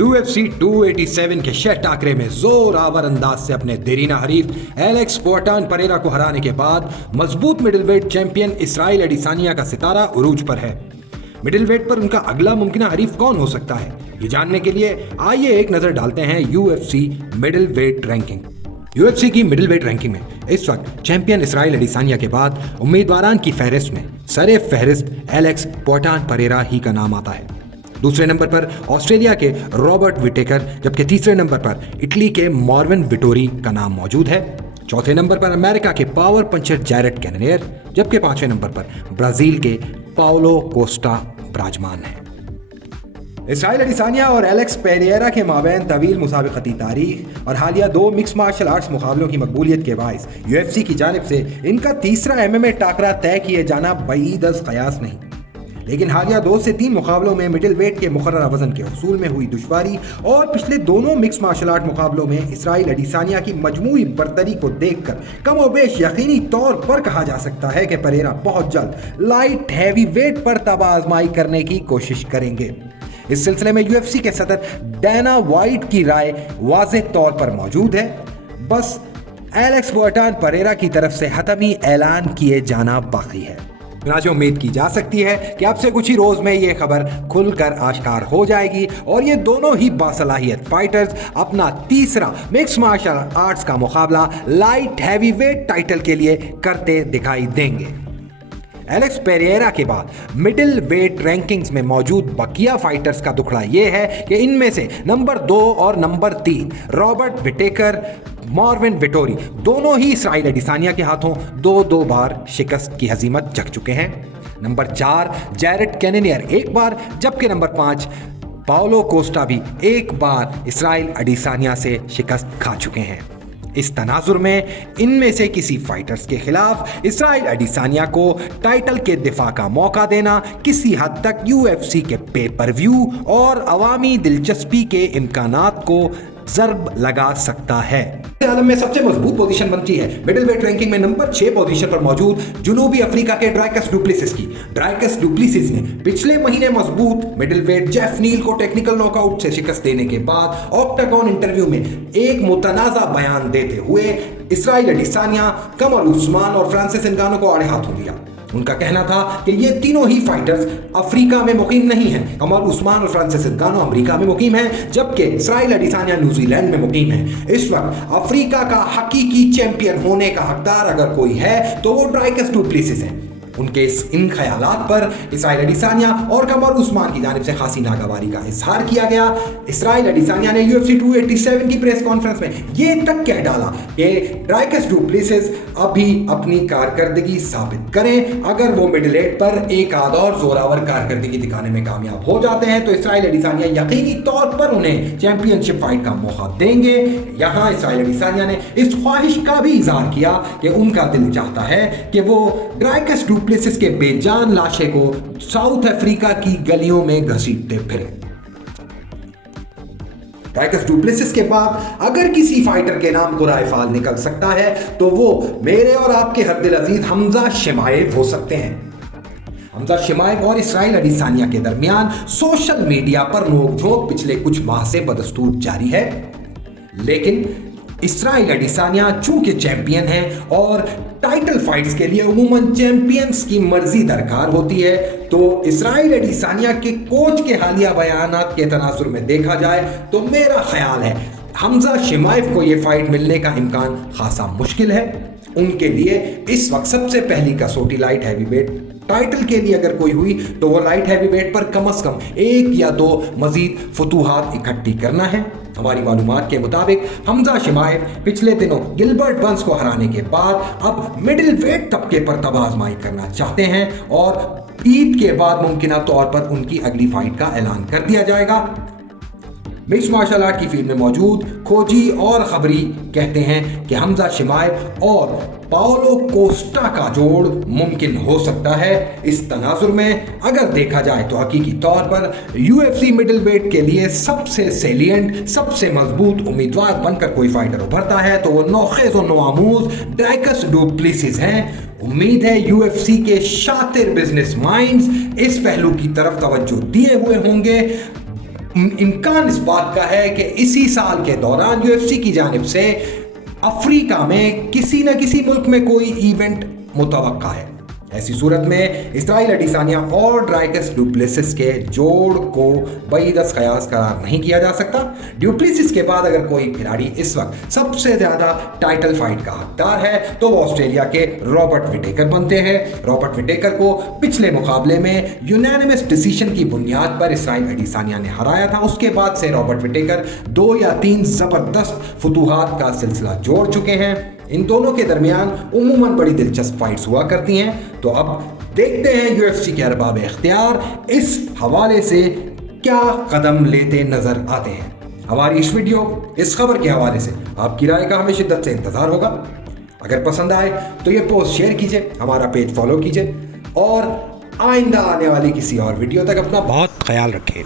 UFC 287 के शह टाकरे में जोरावर अंदाज से अपने देरीना हरीफ एलेक्स पोर्टान परेरा को हराने के बाद मजबूत मिडिलवेट चैंपियन इसराइल एडिसानिया का सितारा उरूज पर है। मिडिलवेट पर उनका अगला मुमकिन हरीफ कौन हो सकता है, ये जानने के लिए आइए एक नजर डालते हैं UFC मिडिलवेट रैंकिंग। UFC की मिडिलवेट रैंकिंग में इस वक्त चैंपियन इसराइल एडिसानिया के बाद उम्मीदवारान की फहरिस्त में सरे फहरिस्त एलेक्स पोर्टान परेरा ही का नाम आता है। दूसरे नंबर पर ऑस्ट्रेलिया के रॉबर्ट विटेकर, जबकि तीसरे नंबर पर इटली के मॉर्विन विटोरी का नाम मौजूद है। चौथे नंबर पर अमेरिका के पावर पंचर जैरेट कैननियर, जबकि पांचवें नंबर पर ब्राजील के पाउलो कोस्टा विराजमान है। इसराइल एडिसानिया और एलेक्स पेरेरा के माबैन तवील मुसाबिकती तारीख और हालिया 2 मिक्स मार्शल आर्ट्स मुकाबलों की मकबूलियत के बायस UFC की जानिब से इनका तीसरा MMA टाकरा तय किए जाना बईद अज़ क़यास नहीं, लेकिन हालिया 2 से 3 मुकाबलों में मिडिल वेट के मुकर्ररा वजन के हसूल में हुई दुश्वारी और पिछले दोनों मिक्स मार्शल आर्ट मुकाबलों में इसराइल एडिसानिया की मजमूई बर्तरी को देखकर कमोबेश यकीनी तौर पर कहा जा सकता है कि परेरा बहुत जल्द लाइट हैवी वेट पर तबाह आजमाई करने की कोशिश करेंगे। इस सिलसिले में UFC के सदर डैना वाइट की राय वाज़ेह तौर पर मौजूद है, बस एलेक्स पोर्टान परेरा की तरफ से हतमी ऐलान किए जाना बाकी है। चुनांचे उम्मीद की जा सकती है कि अब से कुछ ही रोज में ये खबर खुलकर आश्कार हो जाएगी और ये दोनों ही बासलाहियत फाइटर्स अपना तीसरा मिक्स मार्शल आर्ट्स का मुकाबला लाइट हैवीवेट टाइटल के लिए करते दिखाई देंगे। एलेक्स पेरेरा के बाद मिडिल वेट रैंकिंग्स में मौजूद बकिया फाइटर्स का दुखड़ा यह है कि इनमें से नंबर 2 और नंबर 3 रॉबर्ट विटेकर, मॉर्विन विटोरी दोनों ही इसराइल एडिसानिया के हाथों 2-2 बार शिकस्त की हजीमत चख चुके हैं। नंबर 4 जैरेट कैननियर एक बार, जबकि नंबर 5 पाउलो कोस्टा भी एक बार इसराइल एडिसानिया से शिकस्त खा चुके हैं। इस तनाजुर में इनमें से किसी फाइटर्स के खिलाफ इसराइल एडिसानिया को टाइटल के दिफा का मौका देना किसी हद तक UFC के पेपर व्यू और अवामी दिलचस्पी के इम्कानात को ज़र्ब लगा सकता है। आलम में सबसे मजबूत पोजीशन बनती है मिडिलवेट रैंकिंग में नंबर 6 पोजीशन पर मौजूद जनूबी अफ्रीका के ड्राइकस डुप्लेसिस की। ड्राइकस डुप्लेसिस ने पिछले महीने मजबूत मिडिलवेट जेफ नील को टेक्निकल नॉकआउट से शिकस्त देने के बाद ऑक्टागन इंटरव्यू में एक मुतनाज़ा बयान देते हुए इसराइल एडिसानिया, कमर उस्मान और फ्रांसिस इंगानो को आड़े हाथों लिया। उनका कहना था कि ये तीनों ही फाइटर्स अफ्रीका में मुकीम नहीं हैं। कमर उस्मान और फ्रांसिस इंगानो अमेरिका में मुकीम हैं, जबकि इसराइल एडिसानिया न्यूजीलैंड में मुकीम है। इस वक्त अफ्रीका का हकीकी चैंपियन होने का हकदार अगर कोई है तो वो ड्राइकस डुप्लेसिस है। उनके इन ख्यालात पर इसराइल एडिसानिया और कमर उस्मान की जानिब से खासी नागवारी का इजहार किया गया। इसराइल एडिसानिया ने UFC 287 की प्रेस कॉन्फ्रेंस में ये तक कह डाला कि ड्राइकस डुप्लेसिस अभी अपनी कारकर्दगी साबित करें। अगर वो मिडिलवेट पर एक आध और जोरावर कारकर्दगी दिखाने में कामयाब हो जाते हैं तो इसराइल एडिसानिया यकीनी तौर पर उन्हें चैंपियनशिप फाइट का मौका देंगे। यहाँ इसराइल एडिसानिया ने इस ख्वाहिश का भी इजहार किया कि उनका दिल चाहता है कि वो ड्राइकस डुप्लेसिस के बेजान लाशे को साउथ अफ्रीका की गलियों में घसीटते फिरें। ड्राइकस डुप्लेसिस के बाद अगर किसी फाइटर के नाम को रायफाल निकल सकता है तो वो मेरे और आपके हरदिल अजीज हमजा शिमाएव हो सकते हैं। हमजा शिमाएव और इसराइल एडिसानिया के दरमियान सोशल मीडिया पर नोकझोंक पिछले कुछ माह से बदस्तूर जारी है, लेकिन इसराइल एडिसानिया चूंकि चैंपियन है और टाइटल फाइट्स के लिए उमूमन चैंपियंस की मर्जी दरकार होती है, तो इसराइल एडिसानिया के कोच के हालिया बयानात के तनाजुर में देखा जाए तो मेरा ख्याल है हमजा शिमाएव को यह फाइट मिलने का इम्कान खासा मुश्किल है। उनके लिए इस वक्त सबसे पहली कसौटी लाइट हैवीवेट टाइटल के लिए अगर कोई हुई तो वो लाइट हैवीवेट पर कम से कम 1 या 2 मजीद फतूहात इकट्ठी करना है। हमारी मालूमात के मुताबिक हमजा शिमाएव पिछले दिनों गिलबर्ट बर्न्स को हराने के बाद अब मिडिल वेट तबके पर तबाह आजमाई करना चाहते हैं और ईद के बाद मुमकिन तौर पर उनकी अगली फाइट का ऐलान कर दिया जाएगा। मिक्स मार्शल आर्ट की फील्ड में मौजूद खोजी और खबरी कहते हैं कि हमजा शिमाएव और पाउलो कोस्टा का जोड़ मुमकिन हो सकता है। इस तनाजुर में अगर देखा जाए तो हकीकी तौर पर UFC मिडिलवेट के लिए सबसे सेलिएंट, सबसे मजबूत उम्मीदवार बनकर कोई फाइटर उभरता है तो वो नौखेज़ और नवामूज ड्राइकस डुप्लेसिस हैं। उम्मीद है UFC के शातिर बिजनेस माइंड्स इस पहलू की तरफ तवज्जो दिए हुए होंगे। इम्कान इस बात का है कि इसी साल के दौरान यूएफसी की जानिब से अफ्रीका में किसी न किसी मुल्क में कोई इवेंट मुतवक्का है। ऐसी सूरत में इस्राइल अडीसानिया और ड्राइकस डुप्लेसिस के जोड़ को बईदस कयास करार नहीं किया जा सकता। डुप्लेसिस के बाद अगर कोई खिलाड़ी इस वक्त सबसे ज्यादा टाइटल फाइट का हकदार है तो वो ऑस्ट्रेलिया के रॉबर्ट विटेकर बनते हैं। रॉबर्ट विटेकर को पिछले मुकाबले में यूनानिमस डिसीजन की बुनियाद पर इस्राइल अडीसानिया ने हराया था। उसके बाद से रॉबर्ट विटेकर 2 या 3 जबरदस्त फुतूहात का सिलसिला जोड़ चुके हैं। इन दोनों के दरमियान उमूमन बड़ी दिलचस्प फाइट्स हुआ करती हैं। तो अब देखते हैं यूएफसी के अरबाब इख्तियार इस हवाले से क्या कदम लेते नजर आते हैं। हमारी इस वीडियो, इस खबर के हवाले से आपकी राय का हमें शिद्दत से इंतजार होगा। अगर पसंद आए तो ये पोस्ट शेयर कीजिए, हमारा पेज फॉलो कीजिए और आइंदा आने वाली किसी और वीडियो तक अपना बहुत ख्याल रखें।